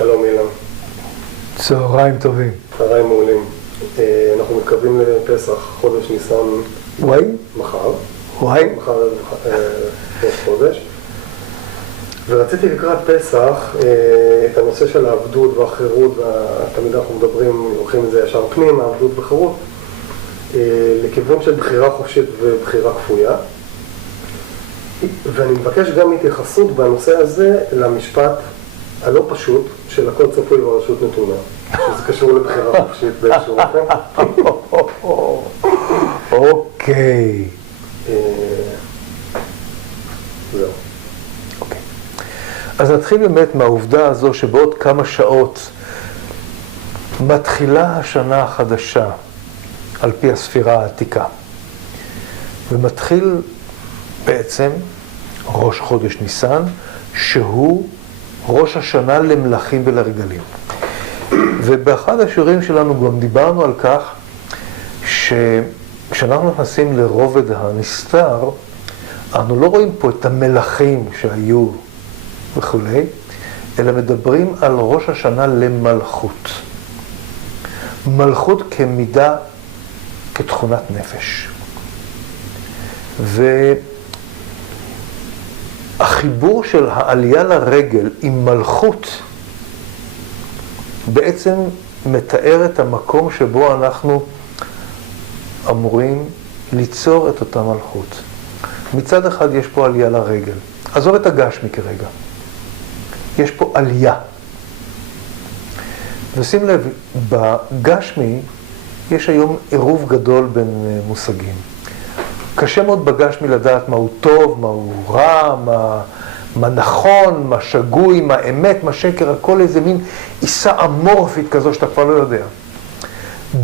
שלום אילן. צהריים טובים. צהריים מעולים. אנחנו מתקרבים לפסח, חודש ניסן. וואי? מחר. וואי? מחר ראש חודש. ורציתי לקראת פסח את הנושא של העבדות והחירות, תמיד אנחנו מדברים, לוקחים את זה ישר פנים, העבדות וחירות, לכיוון של בחירה חופשית ובחירה כפויה. ואני מבקש גם התייחסות בנושא הזה למשפט הלא פשוט של הכל צפוי והרשות נתונה, שזה קשור לבחירה חופשית באיזשהו אופן. אוקיי. זהו. אוקיי. אז נתחיל באמת מהעובדה הזו שבעוד כמה שעות מתחילה השנה החדשה על פי הספירה העתיקה. ומתחיל בעצם ראש חודש ניסן, שהוא ראש השנה למלכים ולרגלים. ובאחד השיעורים שלנו גם דיברנו על כך כשאנחנו נכנסים לרובד הנסתר, אנחנו לא רואים פה את המלכים שהיו וכו', אלא מדברים על ראש השנה למלכות. מלכות כמידה, כתכונת נפש. והחיבור של העלייה לרגל עם מלכות בעצם מתאר את המקום שבו אנחנו אמורים ליצור את אותה מלכות. מצד אחד יש פה עלייה לרגל. עזוב את הגשמי כרגע. יש פה עלייה. ושים לב, בגשמי יש היום עירוב גדול בין מושגים. קשה מאוד בגשמי לדעת מהו טוב, מהו רע, מה נכון, מה שגוי, מה אמת, מה שקר, הכל איזה מין עיסה אמורפית כזו שאתה כבר לא יודע.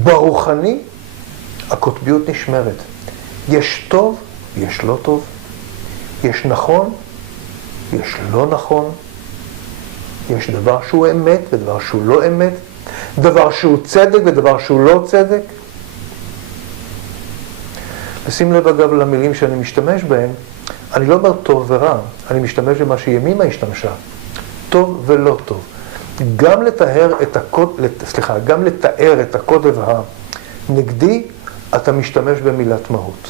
ברוחני, הקוטביות נשמרת. יש טוב, יש לא טוב. יש נכון, יש לא נכון. יש דבר שהוא אמת ודבר שהוא לא אמת. דבר שהוא צדק ודבר שהוא לא צדק. ושים לב אגב למילים שאני משתמש בהם, אני לא אומר טוב ורע, אני משתמש במה שימימה השתמשה. טוב ולא טוב. גם לתאר את הקוטב הנגדי, אתה משתמש במילת מהות.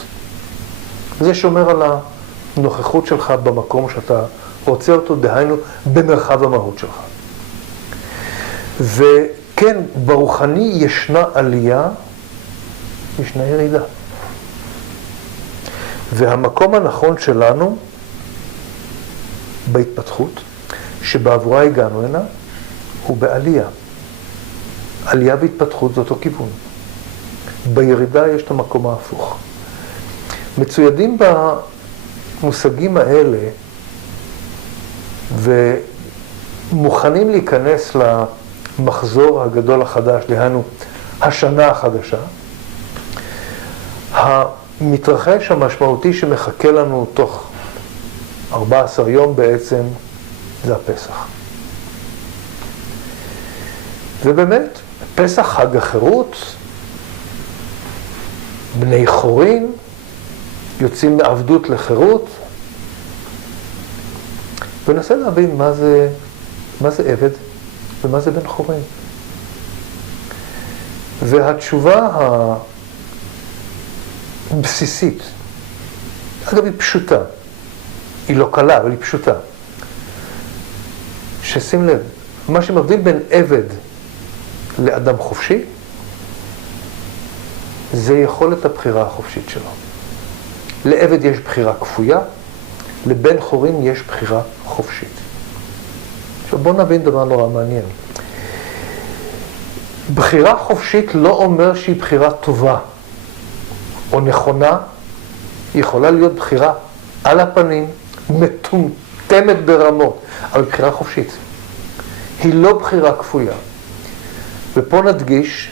זה שומר על הנוכחות שלך במקום שאתה רוצה אותו, דהיינו במרחב המהות שלך. וכן, ברוחני ישנה עלייה, ישנה ירידה. והמקום הנכון שלנו בהתפתחות, שבעבורה הגענו הנה, הוא בעלייה. עלייה והתפתחות זה אותו כיוון. בירידה יש את המקום ההפוך. מצוידים במושגים האלה ומוכנים להיכנס למחזור הגדול החדש, דהיינו השנה החדשה. המתרחש המשמעותי שמחכה לנו תוך 14 יום בעצם זה הפסח. ובאמת, פסח חג החירות, בני חורין, יוצאים מעבדות לחירות, וננסה להבין מה זה עבד ומה זה בן חורין. והתשובה הבסיסית, אגב היא פשוטה, היא לא קלה אבל היא פשוטה, ששים לב, מה שמבדיל בין עבד לאדם חופשי, זה יכולת הבחירה החופשית שלו. לעבד יש בחירה כפויה, לבן חורין יש בחירה חופשית. עכשיו בואו נבין דבר נורא מעניין. בחירה חופשית לא אומר שהיא בחירה טובה או נכונה, היא יכולה להיות בחירה על הפנים, מטומטמת ברמות, אבל בחירה חופשית. היא לא בחירה כפויה. ופה נדגיש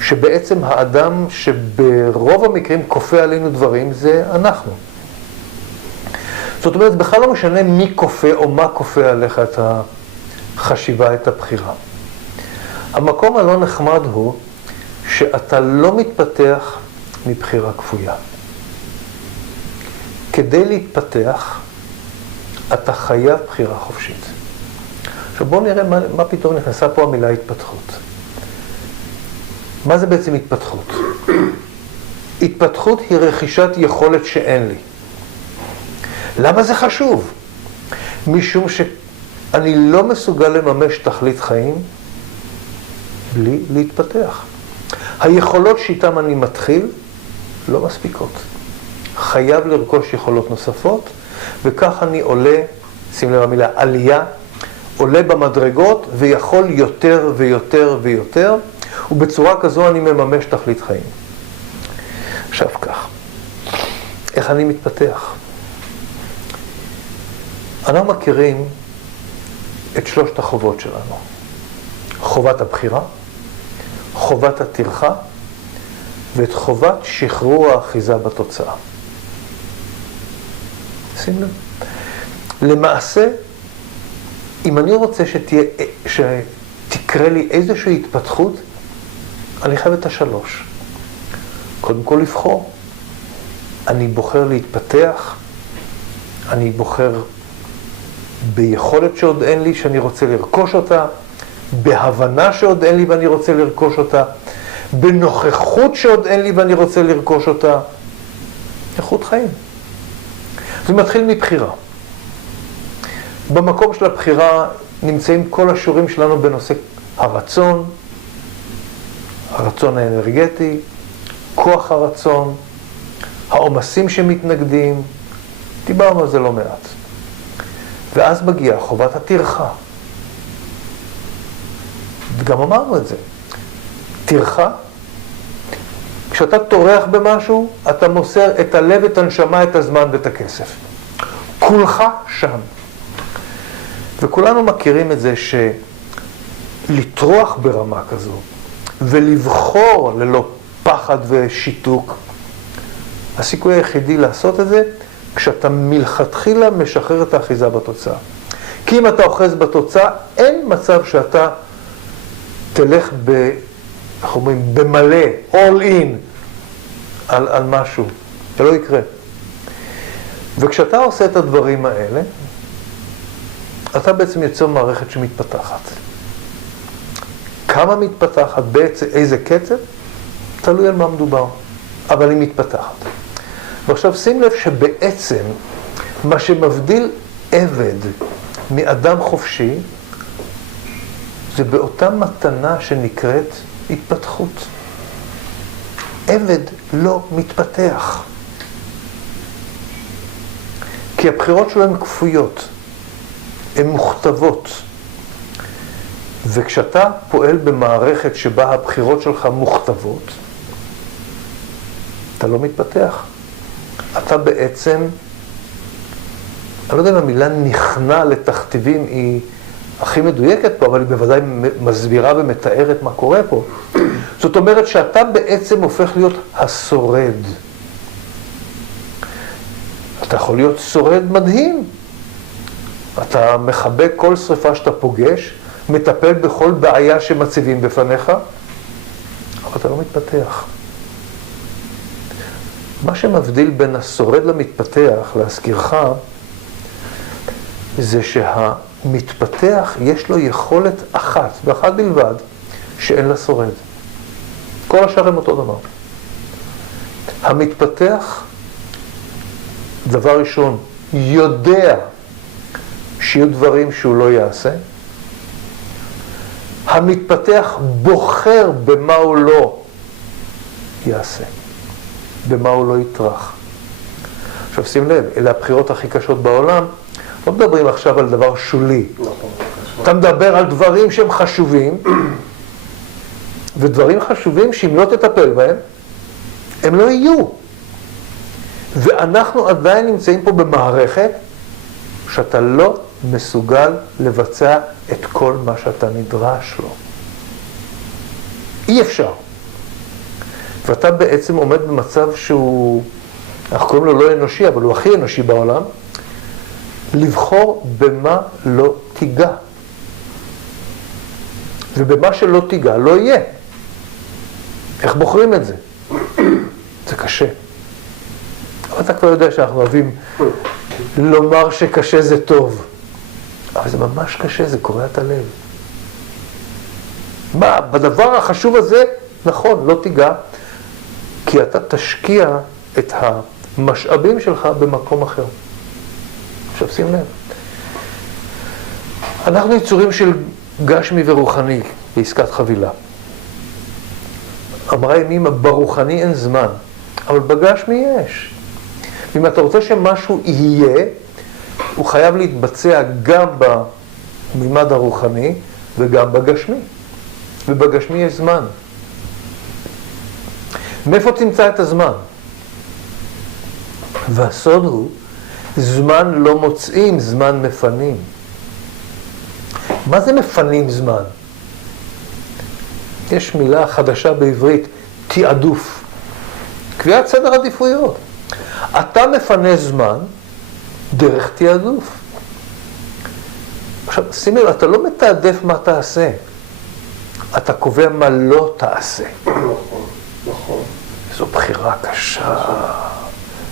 שבעצם האדם שברוב המקרים כופה עלינו דברים זה אנחנו. זאת אומרת, בכלל לא משנה מי כופה או מה כופה עליך את החשיבה, את הבחירה. המקום הלא נחמד הוא שאתה לא מתפתח מבחירה כפויה. כדי להתפתח, אתה חייב בחירה חופשית. עכשיו בואו נראה מה פתאום נכנסה פה המילה התפתחות. מה זה בעצם התפתחות? התפתחות היא רכישת יכולת שאין לי. למה זה חשוב? משום שאני לא מסוגל לממש תכלית חיים בלי להתפתח. היכולות שאיתן אני מתחיל לא מספיקות. חייב לרכוש יכולות נוספות, וכך אני עולה, שים לב המילה עלייה, עולה במדרגות ויכול יותר ויותר ויותר, ובצורה כזו אני מממש תכלית חיים. עכשיו כך, איך אני מתפתח? אנחנו מכירים את שלושת החובות שלנו. חובת הבחירה, חובת הטרחה, ואת חובת שחרור האחיזה בתוצאה. שים לב. למעשה, אם אני רוצה שתקרה לי איזושהי התפתחות, אני חייב את השלוש. קודם כל לבחור. אני בוחר להתפתח, אני בוחר ביכולת שעוד אין לי שאני רוצה לרכוש אותה, בהבנה שעוד אין לי ואני רוצה לרכוש אותה, בנוכחות שעוד אין לי ואני רוצה לרכוש אותה. איכות חיים. זה מתחיל מבחירה. במקום של הבחירה נמצאים כל השיעורים שלנו בנושא הרצון, הרצון האנרגטי, כוח הרצון, העומסים שמתנגדים, דיברנו על זה לא מעט. ואז מגיעה חובת הטרחה. וגם אמרנו את זה. טרחה, כשאתה טורח במשהו, אתה מוסר את הלב, את הנשמה, את הזמן ואת הכסף. כולך שם. וכולנו מכירים את זה שלטרוח ברמה כזו, ולבחור ללא פחד ושיתוק, הסיכוי היחידי לעשות את זה, כשאתה מלכתחילה משחרר את האחיזה בתוצאה. כי אם אתה אוחז בתוצאה, אין מצב שאתה תלך איך אומרים, במלא, all in, על משהו. זה לא יקרה. וכשאתה עושה את הדברים האלה, אתה בעצם יוצר מערכת שמתפתחת. כמה מתפתחת, איזה קצב, תלוי על מה מדובר, אבל היא מתפתחת. ועכשיו שים לב שבעצם מה שמבדיל עבד מאדם חופשי, זה באותה מתנה שנקראת התפתחות. עבד לא מתפתח. כי הבחירות שלו הן כפויות, הן מוכתבות. וכשאתה פועל במערכת שבה הבחירות שלך מוכתבות, אתה לא מתפתח. אתה בעצם, אני לא יודע אם המילה נכנע לתכתיבים היא הכי מדויקת פה, אבל היא בוודאי מסבירה ומתארת מה קורה פה. זאת אומרת שאתה בעצם הופך להיות השורד. אתה יכול להיות שורד מדהים. אתה מחבק כל שריפה שאתה פוגש, מטפל בכל בעיה שמציבים בפניך, אבל אתה לא מתפתח. מה שמבדיל בין השורד למתפתח, להזכירך, זה שהמתפתח יש לו יכולת אחת, ואחת בלבד, שאין לה שורד. כל השאר הם אותו דבר. המתפתח, דבר ראשון, יודע שיהיו דברים שהוא לא יעשה. המתפתח בוחר במה הוא לא יעשה, במה הוא לא יטרח. עכשיו שים לב, אלה הבחירות הכי קשות בעולם. לא מדברים עכשיו על דבר שולי. אתה מדבר על דברים שהם חשובים, ודברים חשובים שאם לא תטפל בהם, הם לא יהיו. ואנחנו עדיין נמצאים פה במערכת שאתה לא מסוגל לבצע את כל מה שאתה נדרש לו. אי אפשר. ואתה בעצם עומד במצב שהוא, אנחנו קוראים לו לא אנושי, אבל הוא הכי אנושי בעולם, לבחור במה לא תיגע. ובמה שלא תיגע לא יהיה. איך בוחרים את זה? זה קשה. אבל אתה כבר יודע שאנחנו אוהבים לומר שקשה זה טוב. אבל זה ממש קשה, זה קורע את הלב. מה, בדבר החשוב הזה, נכון, לא תיגע, כי אתה תשקיע את המשאבים שלך במקום אחר. עכשיו שים לב. אנחנו יצורים של גשמי ורוחני בעסקת חבילה. אמרה ימימה, ברוחני אין זמן, אבל בגשמי יש. אם אתה רוצה שמשהו יהיה, הוא חייב להתבצע גם בממד הרוחני וגם בגשמי. ובגשמי יש זמן. מאיפה תמצא את הזמן? והסוד הוא, זמן לא מוצאים, זמן מפנים. מה זה מפנים זמן? יש מילה חדשה בעברית, תיעדוף. קביעת סדר עדיפויות. אתה מפנה זמן דרך תיעדוף. עכשיו, שים לב, אתה לא מתעדף מה תעשה. אתה קובע מה לא תעשה. נכון, נכון. זו בחירה קשה.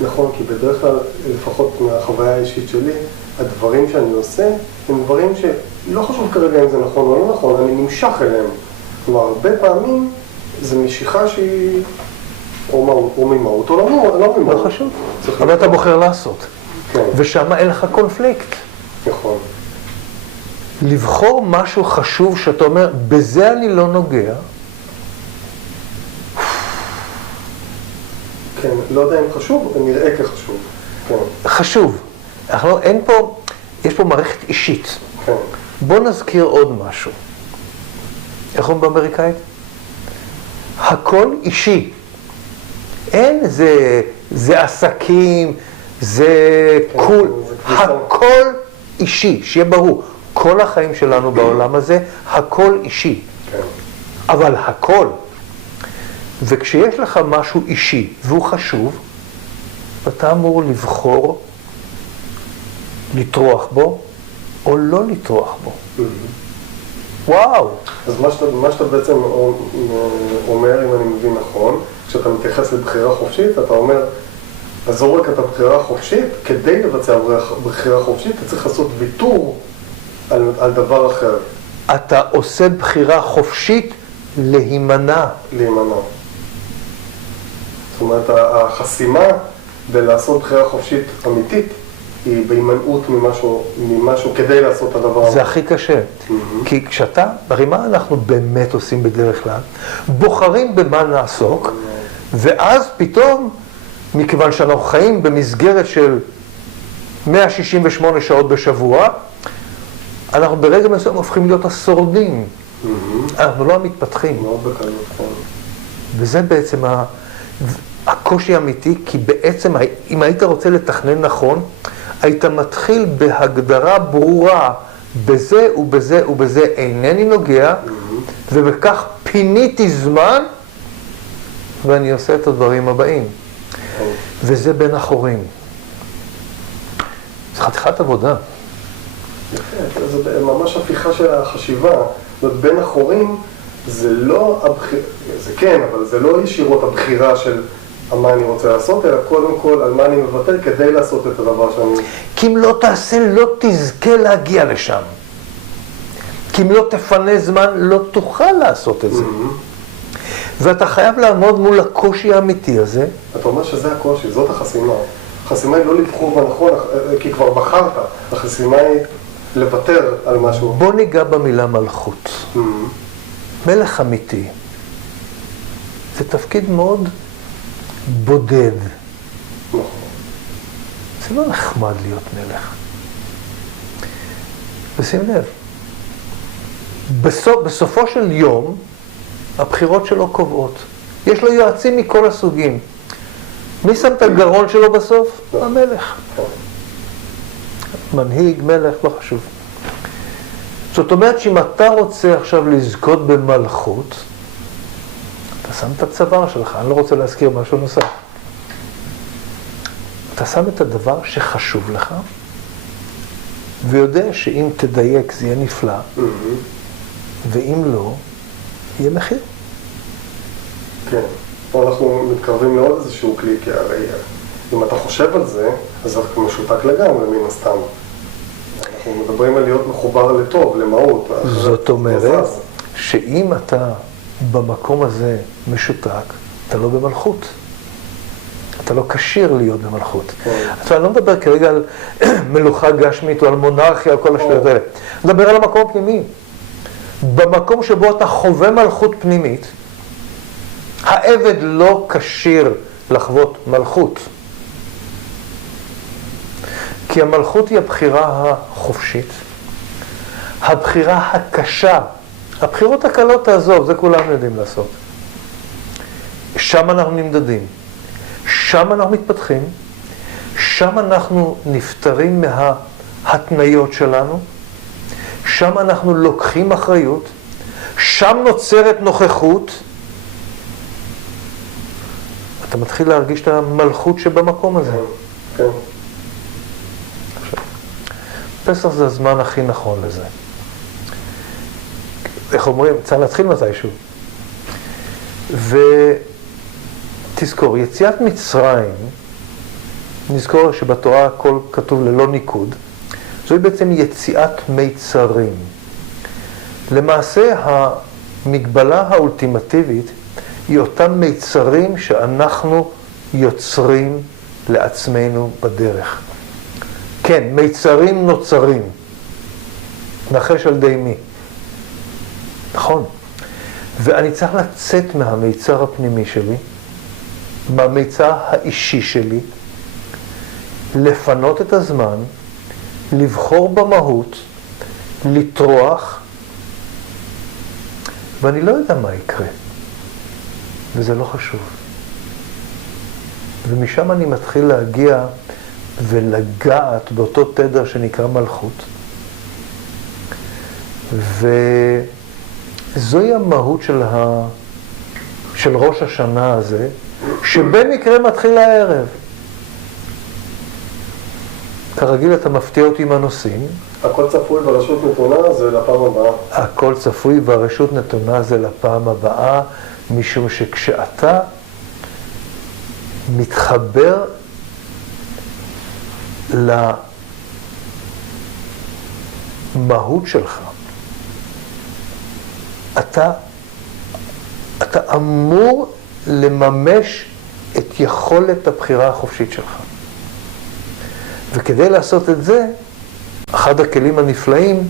נכון, כי בדרך כלל, לפחות מהחוויה האישית שלי, הדברים שאני עושה, הם דברים שלא חשוב כרגע אם זה נכון או לא נכון, אני נמשך אליהם. כלומר, הרבה פעמים זה משיכה שהיא או ממהות או לא ממהות. לא חשוב. אבל אתה בוחר לעשות. כן. ושם אין לך קונפליקט. נכון. לבחור משהו חשוב שאתה אומר, בזה אני לא נוגע. כן, לא יודע אם חשוב, אבל נראה כחשוב. כן. חשוב. אין פה, יש פה מערכת אישית. כן. בוא נזכיר עוד משהו. איך אומרים באמריקאית? הכל אישי. אין, זה עסקים, זה קול, הכל אישי, שיהיה ברור. כל החיים שלנו בעולם הזה, הכל אישי. כן. אבל הכל. וכשיש לך משהו אישי והוא חשוב, אתה אמור לבחור לטרוח בו או לא לטרוח בו. וואו. אז מה שאתה בעצם אומר, אם אני מבין נכון, כשאתה מתייחס לבחירה חופשית, אתה אומר, עזור רק את הבחירה החופשית, כדי לבצע בחירה חופשית, אתה צריך לעשות ויתור על דבר אחר. אתה עושה בחירה חופשית להימנע. להימנע. זאת אומרת, החסימה בלעשות בחירה חופשית אמיתית, היא בהימנעות ממשהו כדי לעשות את הדבר הזה. זה הכי קשה. כי כשאתה, הרי מה אנחנו באמת עושים בדרך כלל? בוחרים במה נעסוק, ואז פתאום, מכיוון שאנחנו חיים במסגרת של 168 שעות בשבוע, אנחנו ברגע מסוים הופכים להיות השורדים. אנחנו לא המתפתחים. מאוד בקלות, כן. וזה בעצם הקושי האמיתי, כי בעצם אם היית רוצה לתכנן נכון, היית מתחיל בהגדרה ברורה, בזה ובזה ובזה אינני נוגע, ובכך פיניתי זמן, ואני עושה את הדברים הבאים. וזה בין החורים. זה חתיכת עבודה. זה ממש הפיכה של החשיבה. זאת אומרת, בין החורים זה לא הבחירה, זה כן, אבל זה לא ישירות הבחירה של מה אני רוצה לעשות, אלא קודם כל על מה אני מבטל כדי לעשות את הדבר שאני... כי אם לא תעשה, לא תזכה להגיע לשם. כי אם לא תפנה זמן, לא תוכל לעשות את זה. ואתה חייב לעמוד מול הקושי האמיתי הזה. אתה אומר שזה הקושי, זאת החסימה. החסימה היא לא לבחור בנכון, כי כבר בחרת. החסימה היא לוותר על משהו. בוא ניגע במילה מלכות. מלך אמיתי. זה תפקיד מאוד בודד. נכון. זה לא נחמד להיות מלך. ושים לב, בסופו של יום, הבחירות שלו קובעות. יש לו יועצים מכל הסוגים. מי שם את הגרון שלו בסוף? המלך. מנהיג, מלך, לא חשוב. זאת אומרת שאם אתה רוצה עכשיו לזכות במלכות, אתה שם את הצוואר שלך, אני לא רוצה להזכיר משהו נוסף. אתה שם את הדבר שחשוב לך, ויודע שאם תדייק זה יהיה נפלא, ואם לא, יהיה מחיר. כן, פה אנחנו מתקרבים לעוד איזשהו כלי, כי הרי אם אתה חושב על זה, אז זה משותק לגמרי מן הסתם. אנחנו מדברים על להיות מחובר לטוב, למהות. זאת אומרת שאם אתה במקום הזה משותק, אתה לא במלכות. אתה לא כשיר להיות במלכות. אני לא מדבר כרגע על מלוכה גשמית או על מונרכיה או כל השטויות האלה. אני מדבר על המקום הפנימי. במקום שבו אתה חווה מלכות פנימית, העבד לא כשיר לחוות מלכות. כי המלכות היא הבחירה החופשית, הבחירה הקשה. הבחירות הקלות תעזוב, זה כולם יודעים לעשות. שם אנחנו נמדדים, שם אנחנו מתפתחים, שם אנחנו נפטרים מההתניות שלנו, שם אנחנו לוקחים אחריות, שם נוצרת נוכחות, אתה מתחיל להרגיש את המלכות שבמקום הזה. כן. עכשיו, פסח זה הזמן הכי נכון לזה. איך אומרים? צריך להתחיל מתישהו. ותזכור, יציאת מצרים, נזכור שבתורה הכל כתוב ללא ניקוד, זוהי בעצם יציאת מיצרים. למעשה המגבלה האולטימטיבית היא אותם מיצרים שאנחנו יוצרים לעצמנו בדרך. כן, מיצרים נוצרים. נחש על די מי. נכון. ואני צריך לצאת מהמיצר הפנימי שלי, מהמיצר האישי שלי, לפנות את הזמן, לבחור במהות, לטרוח, ואני לא יודע מה יקרה. וזה לא חשוב. ומשם אני מתחיל להגיע ולגעת באותו תדר שנקרא מלכות. וזוהי המהות של ראש השנה הזה, שבמקרה מתחיל הערב. כרגיל אתה מפתיע אותי עם הנושאים. הכל צפוי והרשות נתונה זה לפעם הבאה. הכל צפוי והרשות נתונה זה לפעם הבאה, משום שכשאתה מתחבר למהות שלך, אתה אמור לממש את יכולת הבחירה החופשית שלך. וכדי לעשות את זה, אחד הכלים הנפלאים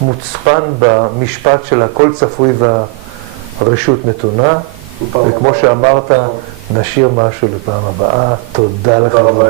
מוצפן במשפט של הכל צפוי והרשות נתונה, וכמו שאמרת, נשאיר משהו לפעם הבאה. תודה לך. תודה רבה.